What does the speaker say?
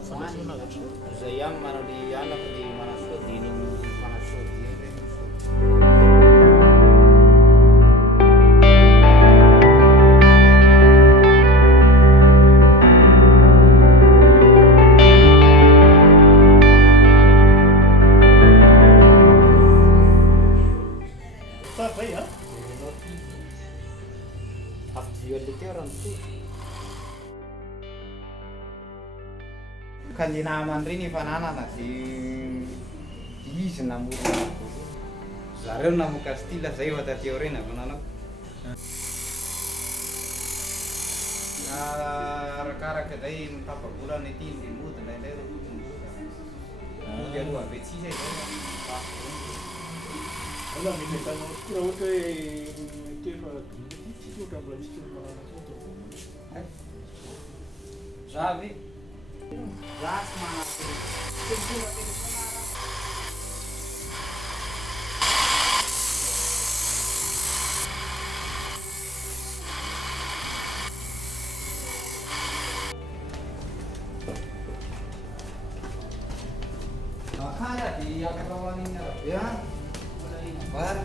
Zay ihany manao le alako le manasody iny manasody iny regny. Zay a After violateur an'ity. Ka ny namany reny efa nanana dia izy namorona zareo namoaka style zay efa tateo reny avy nanao. Arakaraka zay mitapabolana ety dia mody ndraindray reo mody aloha avy etsy zay ala mimetanao raha ohatra hoe tefa tsisy ohatra mbola misy manana zao za ve za tsy manako makara dia afaka hoanina be a vary